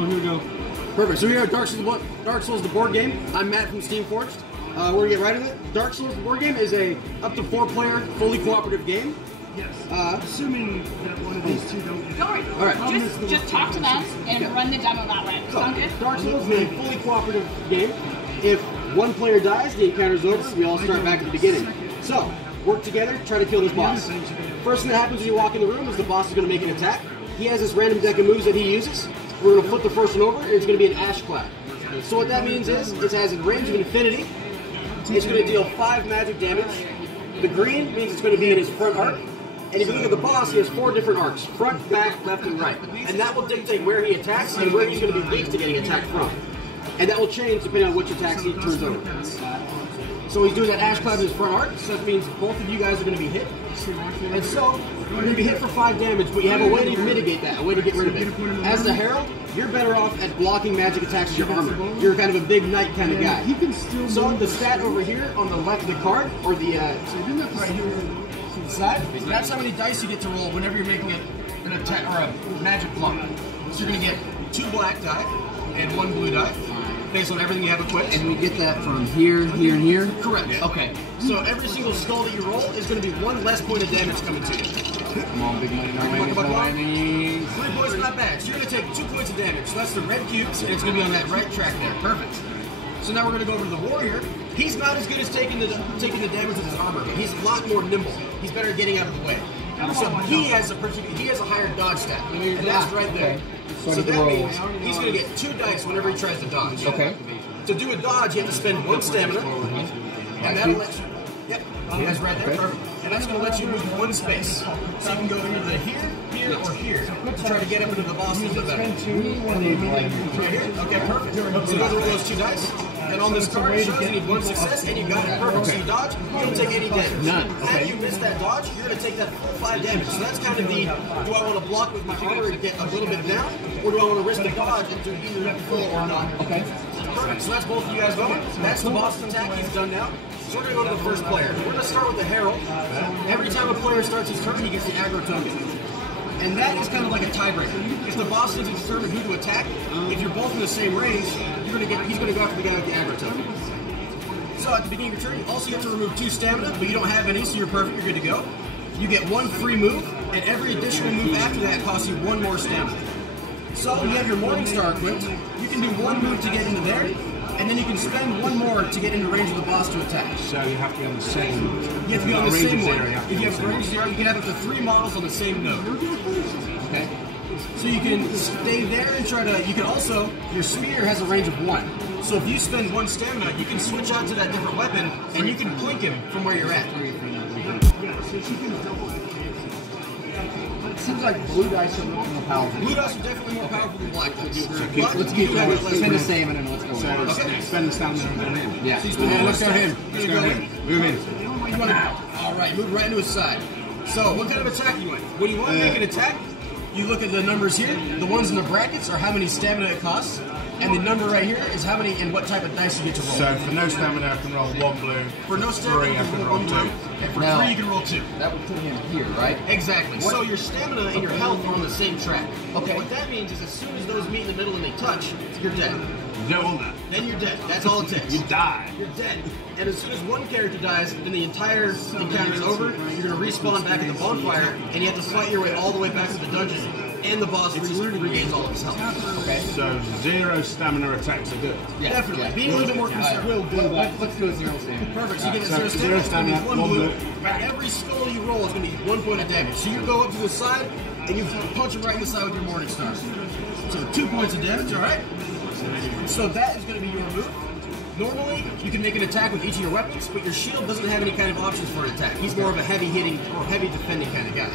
Here we go. Perfect. So here at Dark Souls, the board game. I'm Matt from Steamforged. We're gonna get right into it. Dark Souls, the board game, is a up to 4-player, fully cooperative game. Yes. Assuming that one of these two don't. Don't worry. All right. Just talk to them and run the demo that way. Sound good? Dark Souls is a fully cooperative game. If one player dies, the encounter's over. We all start back at the beginning. So work together, try to kill this boss. First thing that happens when you walk in the room is the boss is going to make an attack. He has this random deck of moves that he uses. We're going to flip the first one over, and it's going to be an ash cloud. So what that means is it has a range of infinity. It's going to deal 5 magic damage. The green means it's going to be in his front arc. And if you look at the boss, he has 4 different arcs: front, back, left, and right. And that will dictate where he attacks and where he's going to be weak to getting attacked from. And that will change depending on which attacks he turns over. So he's doing that ash cloud in his front arc, so that means both of you guys are going to be hit. And so, you're going to be hit for 5 damage, but you have a way to mitigate that, a way to get rid of it. As the Herald, you're better off at blocking magic attacks with your armor. You're kind of a big knight kind of guy. So the stat over here on the left of the card, or the right here to the side, that's how many dice you get to roll whenever you're making an attack or a magic block. So you're going to get 2 black die and 1 blue die, based on everything you have equipped. And we get that from here, here, and here? Correct. Yeah. Okay. So every single skull that you roll is going to be 1 less point of damage coming to you. Come on, big money, no whammies, no whammies. 3 points, not bad. So you're going to take 2 points of damage. So that's the red cubes, and it's going to be on that right track there. Perfect. So now we're going to go over to the warrior. He's not as good as taking the damage with his armor, but he's a lot more nimble. He's better at getting out of the way. So he has a higher dodge stat, and that's right there. Okay. So that means he's going to get 2 dice whenever he tries to dodge. Okay. To do a dodge, you have to spend 1 stamina, and that'll let you. Yep, that's right there. Perfect. And that's going to let you move 1 space. So you can go either here, or here to try to get up into the boss a little bit better. Right here? Okay, perfect. So go through those 2 dice. And on this card, it shows you need 1 success, and you got it perfect. So you dodge, you don't take any damage. None. And you miss that dodge, you're going to take that full 5 damage. So that's kind of the, do I want to block with my armor and get a little bit down, or do I want to risk the dodge and do either full or not? Okay. Perfect. So that's both of you guys going. That's the boss attack. He's done now. So we're going to go to the first player. We're going to start with the Herald. Every time a player starts his turn, he gets the aggro token. And that is kind of like a tiebreaker. If the boss needs to determine who to attack, if you're both in the same range, he's going to go after the guy with the aggro token. So at the beginning of your turn, you also have to remove 2 stamina, but you don't have any, so you're perfect, you're good to go. You get 1 free move, and every additional move after that costs you 1 more stamina. So you have your Morning Star equipped, you can do 1 move to get into there, and then you can spend 1 more to get into range of the boss to attack. So you have to be on the same. You have to be on the same one. If you have range range 0, you can have up to 3 models on the same node. Okay. So you can stay there and try to, you can also, your spear has a range of 1. So if you spend 1 stamina, you can switch out to that different weapon, and you can blink him from where you're at. It seems like blue dice are more powerful. Blue dice are definitely more powerful than black dice. Let's keep going. Spend the same and then let's go. So spend the stamina and go in. Yeah. Let's go him. Let's go in. Move in. Alright, move right into his side. So, what kind of attack you want? When you want to make an attack, you look at the numbers here. The ones in the brackets are how many stamina it costs. And the number right here is how many and what type of dice you get to roll. So for no stamina, I can roll 1 blue. For no stamina, 3, you I can can roll roll 2. 1 blue. And for 3, you can roll 2. That would put him here, right? Exactly. So your stamina and your health are on the same track. Okay. What that means is as soon as those meet in the middle and they touch, you're dead. You don't want that. Then you're dead. That's all it takes. You die. You're dead. And as soon as one character dies, then the entire encounter is over. You're going to respawn back at the bonfire, and you have to fight your way all the way back to the dungeon. And the boss regains all of his health. Okay. So 0 stamina attacks are good. Yeah. Definitely. Yeah. Being a little bit more conservative. Let's do a 0 stamina. Perfect. So you get So 0 stamina, 0 1 stamina, blue. 1 blue. And every skull you roll is going to be 1 point of damage. So you go up to the side, and you punch him right in the side with your Morning Star. So 2 points of damage, alright? So that is going to be your move. Normally, you can make an attack with each of your weapons, but your shield doesn't have any kind of options for an attack. He's more of a heavy hitting or heavy defending kind of guy.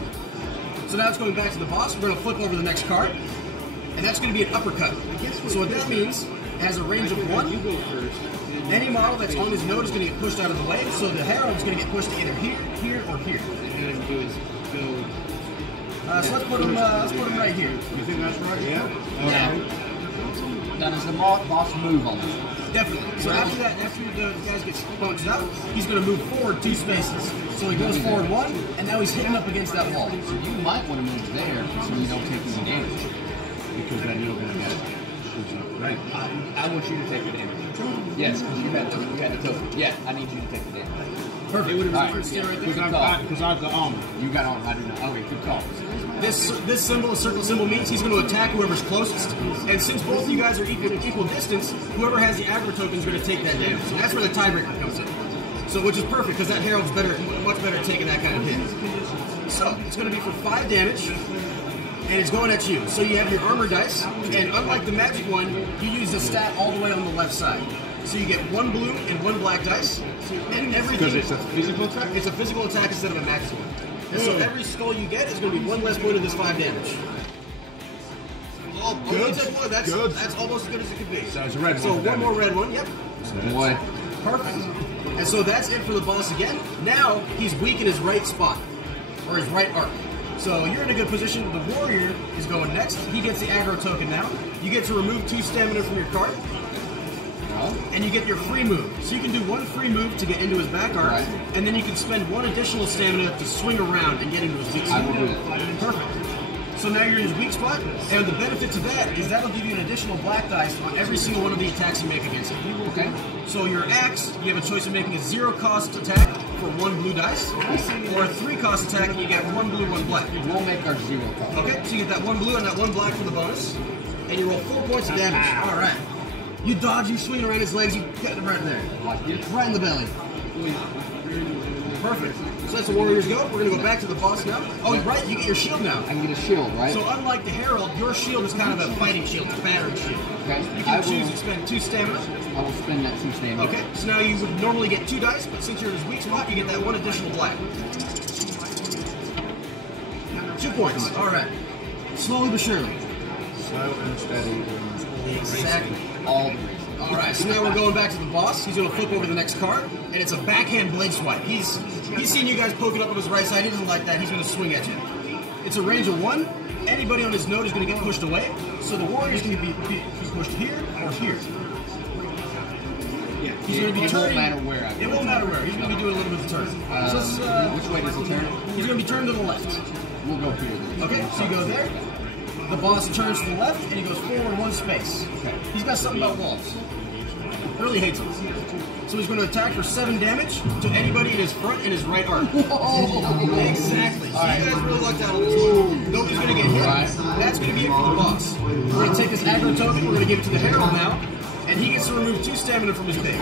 So now it's going back to the boss. We're going to flip over the next card, and that's going to be an uppercut. So what that means, it has a range of 1. Any model that's on his node is going to get pushed out of the way, so the Herald is going to get pushed to either here, here, or here. So let's put him right here. You think that's right? Yeah. Now, does the boss move on this? Definitely. So after that, after the guy gets punched out, he's going to move forward 2 spaces. So he goes forward 1, and now he's hitting up against that wall. So you might want to move there so you don't take any damage. Because then you're going to get I want you to take the damage. Yes, because you had the token. Yeah, I need you to take the damage. Perfect. It would have All been right, first yeah, right good there. call. Because I've got armor. You got on. I do not. Okay, good call. This symbol, a circle symbol, means he's going to attack whoever's closest. And since both of you guys are equal distance, whoever has the aggro token is going to take that damage. And that's where the tiebreaker comes in. So, which is perfect because that Herald's much better at taking that kind of hit. So it's going to be for 5 damage, and it's going at you. So you have your armor dice, and unlike the magic one, you use the stat all the way on the left side. So you get 1 blue and 1 black dice, and everything. Because it's a physical attack? It's a physical attack instead of a magic one. And so every skull you get is going to be 1 less point of this 5 damage. Oh, good. Take one. That's almost as good as it could be. So it's a red one. So for one damage. more red one. Yep. Boy. Perfect. And so that's it for the boss again. Now he's weak in his right spot, or his right arc. So you're in a good position. The warrior is going next. He gets the aggro token now. You get to remove 2 stamina from your card. And you get your free move. So you can do 1 free move to get into his back arc, Right. and then you can spend 1 additional stamina to swing around and get into his weak spot. I will do that. Perfect. So now you're in his weak spot, and the benefit to that is that'll give you an additional black dice on every single one of the attacks you make against him. Okay. So your axe, you have a choice of making a 0-cost attack for 1 blue dice, or a 3-cost attack and you get 1 blue, 1 black. We'll make our 0 call. Okay, so you get that 1 blue and that 1 black for the bonus, and you roll 4 points of damage. All right. You dodge, you swing around his legs, you get him right there. Right in the belly. Perfect. So that's the warrior's go. We're going to go back to the boss now. Oh, right, you get your shield now. I can get a shield, right? So unlike the Herald, your shield is kind of a fighting shield, it's a battering shield. Okay. You can choose to spend 2 stamina. I will spend that 2 stamina. Okay, so now you would normally get 2 dice, but since you're in his weak spot, you get that 1 additional black. 2 points. All right. Slowly but surely. Slow and steady. Exactly. All the reasons. All right, so now we're going back to the boss. He's going to flip over the next card, and it's a backhand blade swipe. He's seen you guys poking up on his right side. He doesn't like that. He's going to swing at you. It's a range of 1. Anybody on his node is going to get pushed away. So the warrior's going to be pushed here or here. Yeah, he's going to be turning. It won't matter where I go. It won't matter where. He's going to be doing a little bit of turn. So let's, which way does he turn? He's going to be turned to the left. We'll go here then. Okay, so you go there. The boss turns to the left, and he goes forward 1 space. Okay. He's got something about walls. Really hates them. So he's going to attack for 7 damage to anybody in his front and his right arm. Exactly. So you guys really lucked out on this one. Nobody's going to get hit. Right. That's going to be it for the boss. We're going to take this aggro token, we're going to give it to the Herald now, and he gets to remove 2 stamina from his base.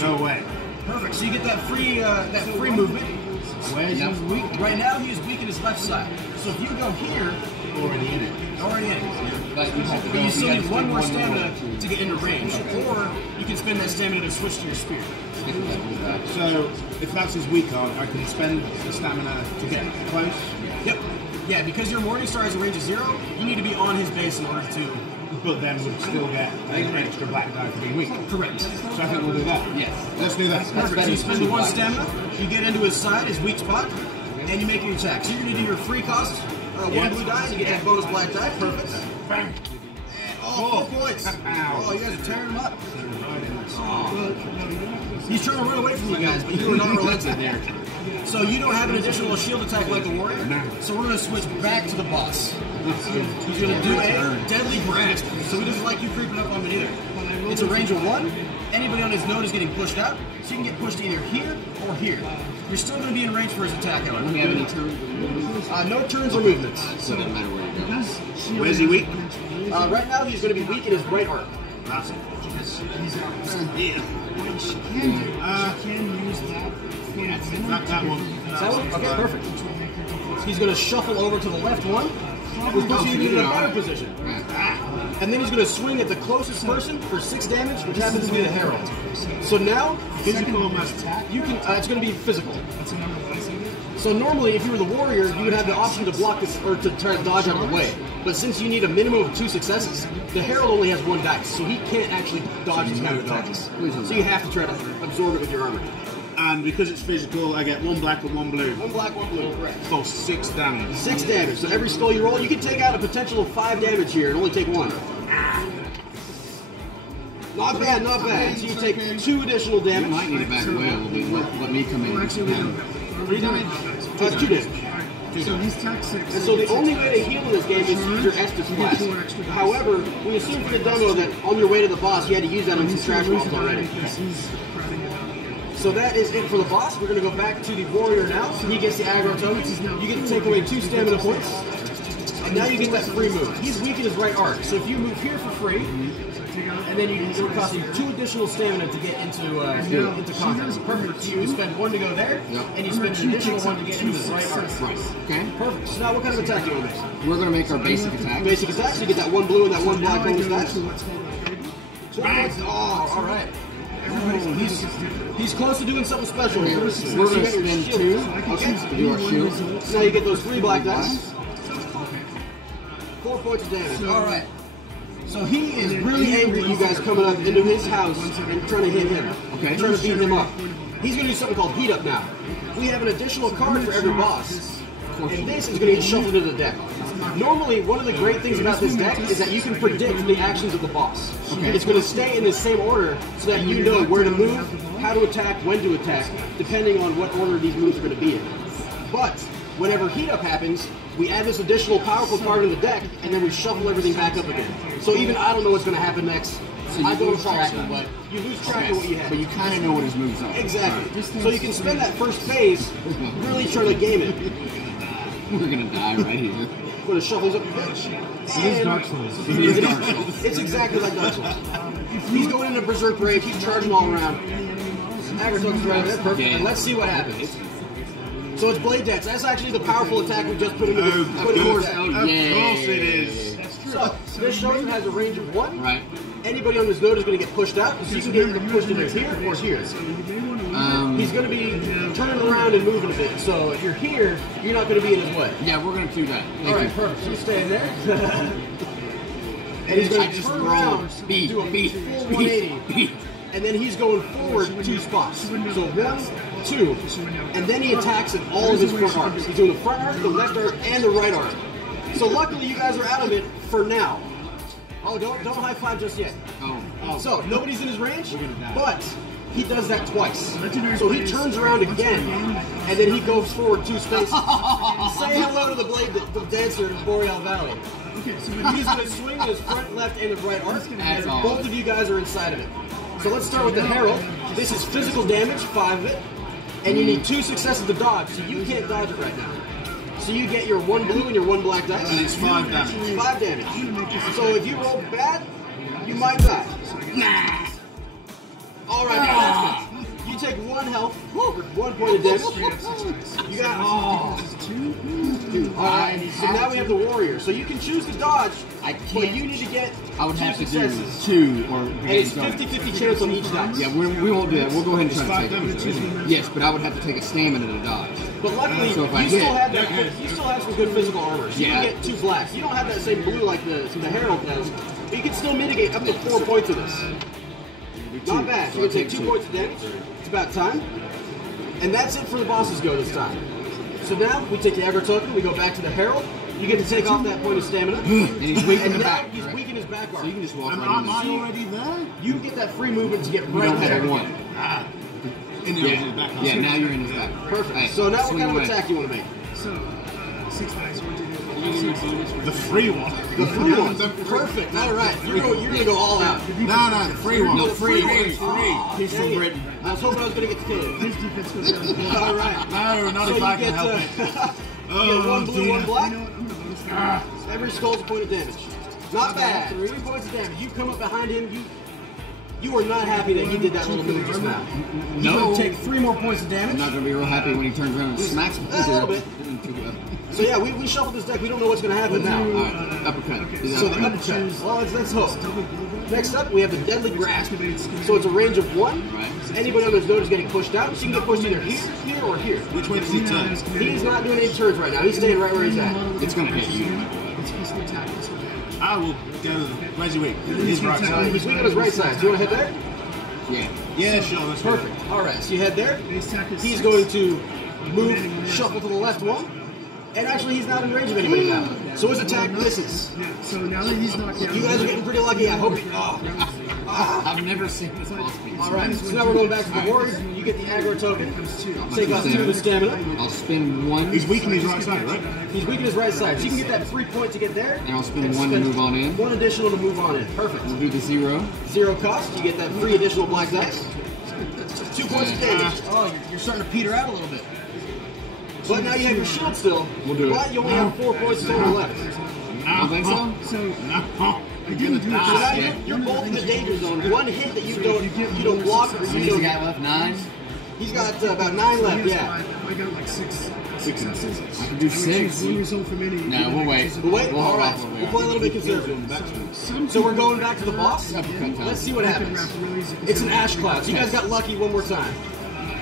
No way. Perfect. So you get that free movement. Where is he weak? Right now he is weak in his left side. So if you go here, Already in it. already in. But you have to go. But you still need have to 1 take more one stamina more. to get into range, or you can spend that stamina to switch to your spear. Stick with that, with that. So, if that's his weak card, I can spend the stamina to get close. Yep. Yeah, because your Morningstar has a range of 0, you need to be on his base in order to. But then would still get an extra black die for being weak. Correct. So I think we'll do that. Yes. Let's do that. Perfect. So you spend the 1 stamina, you get into his side, his weak spot, and you make your attack. So you're going to do your free cost, 1 blue die, and you get that bonus black die. Perfect. Bang. And, 4 points. Ow. Oh, you guys are tearing him up. He's trying to run away from you guys, but you are not relenting there. So you don't have an additional shield attack like the warrior. No. So we're going to switch back to the boss. He's going to do a deadly grasp. So he doesn't like you creeping up on him either. It's a range of 1. Anybody on his node is getting pushed out, so you can get pushed either here or here. You're still going to be in range for his attack, however. Do we have any turns? No turns or movements. So it doesn't matter where you go. Where's he weak? Right now, he's going to be weak in his right arm. That's it. That one. That one? Okay, perfect. He's going to shuffle over to the left one, which puts you in a better position. And then he's going to swing at the closest person for 6 damage, which happens to be the Herald. So now, Physical mass attack. you can. It's going to be physical. So normally, if you were the warrior, you would have the option to block this or to try to dodge out of the way. But since you need a minimum of 2 successes, the Herald only has 1 dice, so he can't actually dodge these kind of attacks. So you have to try to absorb it with your armor. And because it's physical, I get 1 black and 1 blue. 1 black, 1 blue. Correct. For 6 damage. 6 damage. So every skull you roll, you can take out a potential of 5 damage here and only take 1. Not bad, not bad. So you take 2 additional You damage. might need it back away a little bit. Let me come in. That's 2 damage. 2 So dice. he's tax 6. And so the only way to heal in this game is to use your Estus class. However, we assume for the demo that on your way to the boss, you had to use that on some trash mobs already. So that is it for the boss. We're going to go back to the warrior now. He gets the aggro token. You get to take away 2 stamina points. And now you get that free move. He's weak in his right arc. So if you move here for free, and then it'll cost you 2 additional stamina to get into contact. Perfect. So you spend 1 to go there, and you spend an additional 1 to get into his right arc. Right. Okay. Perfect. So now what kind of attack do you want to make? We're gonna make our basic attack. Basic attack, so you get that 1 blue and that 1 black bonus dice. Oh, alright. He's close to doing something special here. We're going to spend 2 to do our shield. Now you get those 3 black dice. 4 points of damage. Alright. So he is really angry at you guys coming up into his house and trying to hit him. Okay. Trying to beat him up. He's going to do something called Heat Up now. We have an additional card for every boss. And this is going to get shuffled into the deck. Normally, one of the great things about this deck is that you can predict the actions of the boss. Okay. It's going to stay in the same order so that you know where to move, how to attack, when to attack, depending on what order these moves are going to be in. But whenever Heat Up happens, we add this additional powerful card in the deck, and then we shuffle everything back up again. So even I don't know what's going to happen next. So you lose track of what you lose track of what you have. But you kind of know what his moves are. Exactly. So you can spend that first phase really trying to game it. We're gonna die right here. I'm going to shuffle these up. It is Dark Souls. It is Dark Souls. It's exactly like Dark Souls. He's going into Berserk Rage. He's charging all around. Aggro right there. Perfect. Yeah. And let's see what happens. So it's Blade Dance. That's actually the powerful attack we just put into the Of course it is. So this shows it has a range of 1. Right. Anybody on this node is going to get pushed out. So you can get either pushed into here or here. He's going to be turning around and moving a bit. So if you're here, you're not going to be in his way. Yeah, we're gonna do that. All right, perfect. So you stay in there. And he's going to turn around, do a full 180, and then he's going forward 2 spots. So 1, 2, and then he attacks in all of his front arcs. He's doing the front arc, the left arc, and the right arc. So luckily you guys are out of it for now. Oh, don't high five just yet. Oh. So nobody's in his range, but he does that twice. So he turns around again, and then he goes forward 2 spaces. Say hello to the Blade, the dancer in Boreal Valley. He's going to swing his front, left, and his right arc, and both of you guys are inside of it. So let's start with the Herald. This is physical damage, 5 of it, and you need 2 successes to dodge, so you can't dodge it right now. So you get your 1 blue and your 1 black dice. And it's 5 damage. 5 damage. So if you roll bad, you might die. Nah. All right, perfect. You take 1 health, 1 point of damage. You got 2. All right. So now we have the warrior. So you can choose to dodge, but you need to get I would 2 have to successes. do 2 or. And it's 50-50 chance on each dice. Yeah, we won't do that. We'll go ahead and It's try 5 to take damage, it. Yes, but I would have to take a stamina to dodge. But luckily, So if I you still hit- have that. You still have some good physical armor. So Yeah. you can get 2 blacks. You don't have that same blue like the Herald does. But you can still mitigate up to 4 points of this. Not bad. So you take 2 points of damage. It's about time. And that's it for the bosses go this time. So now we take the aggro token. We go back to the Herald. You get to take off that point of stamina. And he's weak in And the now back. he's Right? weak in his back arm. So you can just walk Am right I in. already there? You get that free movement to get You right don't there. have 1. In the Yeah. back. Yeah, now you're in his back. Perfect. Hey, So now what swing kind of away. attack you want to make? So, 6 dice. The free one. The free one. The free- Perfect. All right. You're gonna go all out. No, the free one. No, The free. free. He's from Dang it. Britain. I was hoping I was gonna get to kill him. His defense goes down. All right. No, not So if you I get can help it. you get 1 blue, 1 black. You know what? I'm gonna bonus that. Every skull's a point of damage. Not bad. 3 points of damage. You come up behind him. You are not happy that he did that little move just now. He's No. gonna take 3 more points of I'm damage. not gonna be real happy when he turns around and smacks me. A little bit. So yeah, we shuffled this deck. We don't know what's gonna happen now. Alright, uppercut. Is So that the uppercut? uppercut. Well, let's hope. Next up, we have the Deadly Grasp. So it's a range of 1. Right. Anybody on this node is getting pushed out. So you can get pushed either here, or here. Which way does he turn? He's not doing any turns right now. He's staying right where he's at. It's gonna hit you. It's physical attack. Physical damage. I will go. Where's he weak? His right side. He's weak on his right side. Do you want to head there? Yeah. Yeah, sure. That's Perfect. All right. So you head there. Base attack is He's 6. going to move, shuffle to the left 1. And actually, he's not in range of anybody now. So his attack misses. Yeah, so now that he's knocked down, You guys are getting pretty lucky. I hope. Oh. I've never seen this boss beat. Alright, so now we're going back to the warrior. You get the aggro token. Take off 2 of his stamina. I'll spend 1. He's weak in his right side, right? He's weak in his right side. So you can get that free point to get there. And I'll spend 1 to move on in. 1 additional to move on in. Perfect. We'll do the 0. 0 cost. You get that free additional black dice. 2 points of damage. Oh, you're starting to peter out a little bit. But now you have your shield still. We'll do it. But you only have 4 points total left. I don't think so. So No. I didn't do So now it. you're both in the danger zone. One hit that you don't block or you He's don't. got left 9. He's got about 9 left. Yeah. I got like 6 successes. I can do 6. One result from any. No, we'll wait. But wait, We'll all hold right. off a little We'll bit. play a little bit conservative. Some So we're going back to the boss. Uppercut time. Let's see what happens. It's an ash cloud. So you guys got lucky one more time.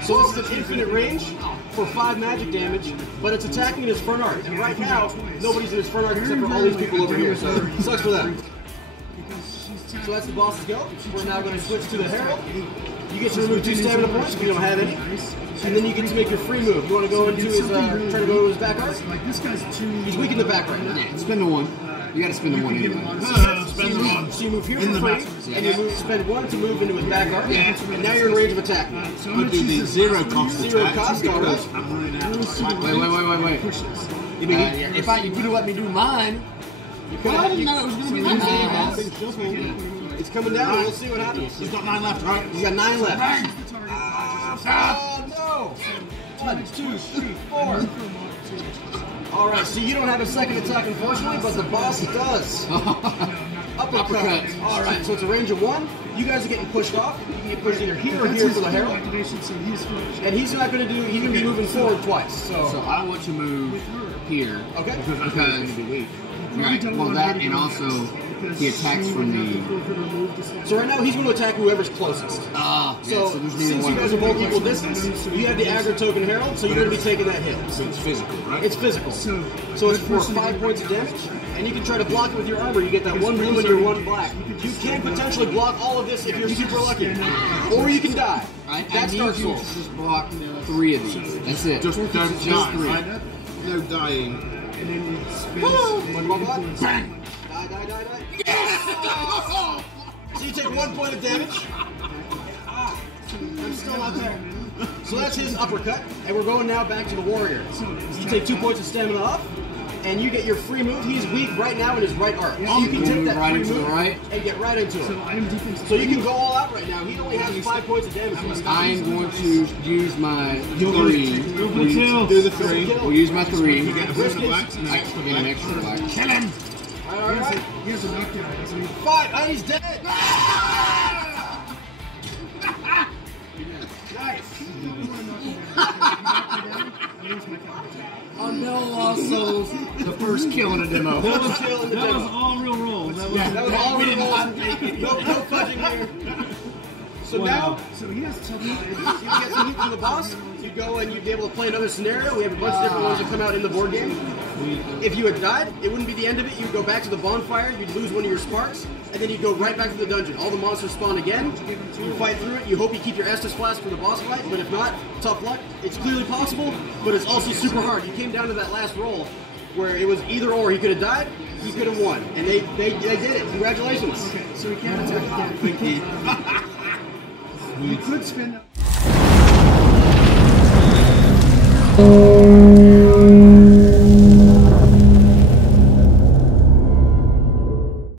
So this is an infinite range for 5 magic damage, but it's attacking in his front arc. And right now, nobody's in his front arc except for all these people over here. So it sucks for them. So that's the boss's go. We're now going to switch to the Herald. You get to remove 2 stamina points if you don't have any. And then you get to make your free move. You want to go into his, try to go to his back arc? Like this guy's too. He's weak in the back right now. Yeah, spend the 1. You gotta spend the 1 anyway. Spend the 1. So you move here In for the free, back. and you spend 1 to move into his back arc, and now you're in range of attack. So I'm We'll do the 0 cost 0 attack cost, all because right. I'm running out of time. Wait. push this. If you could have let me do mine. I didn't know it was going to be that bad. It's coming down, we'll see what happens. He's got 9 left, right? He's got 9 left. Ah. Oh no! 1, 2, 3, 4. Alright, so you don't have a second attack unfortunately, but the boss does. Uppercut. Alright, so it's a range of 1. You guys are getting pushed off. You can get pushed either here or here for the Herald. And he's not going to do, he's going to be moving forward twice. So I want to move here. Okay. Because right, well that and also he attacks from the. So right now he's going to attack whoever's closest. So there's neither since one you guys are both equal distance, you have the aggro token Herald, so you're going to be taking that hit. So it's physical, right? It's physical. So it's for 5 points of damage, and you can try to block it with your armor. You get that 1 blue and your 1 black. You can potentially block all of this if you're super lucky. Or you can die. I That's need Dark you Souls. to just block 3 of these. That's it. Just don't just die, 3. right? No dying. And then it spins. One more block. Bang! Die. So you take 1 point of damage. I'm still not there. So that's his uppercut, and we're going now back to the warrior. You take 2 points of stamina off, and you get your free move. He's weak right now in his right arc. So you can take that right free into the move right. and get right into So it. item defense. So you can go all out right now. He only has 5 points of damage. I'm going to use my 3. Do the 3. We'll use my 3. You get a Risk blue it. black and I extra get an black. extra black. Kill him! All right. He has a knockdown, doesn't he? 5. And he's dead. On No Lost Souls, the first kill in a demo. That was kill in the That was demo. all real rolls. That was, That was all we did. No fudging here. So now, So he has tough you get some heat from the boss. You go and you'd be able to play another scenario. We have a bunch of different ones that come out in the board game. If you had died, it wouldn't be the end of it. You'd go back to the bonfire, you'd lose one of your sparks, and then you'd go right back to the dungeon. All the monsters spawn again. You fight through it. You hope you keep your Estus Flask for the boss fight, but if not, tough luck. It's clearly possible, but it's also super hard. You came down to that last roll where it was either or. He could have died, he could have won. And they did it. Congratulations. Okay, so he can't attack again. Thank you. We could spend.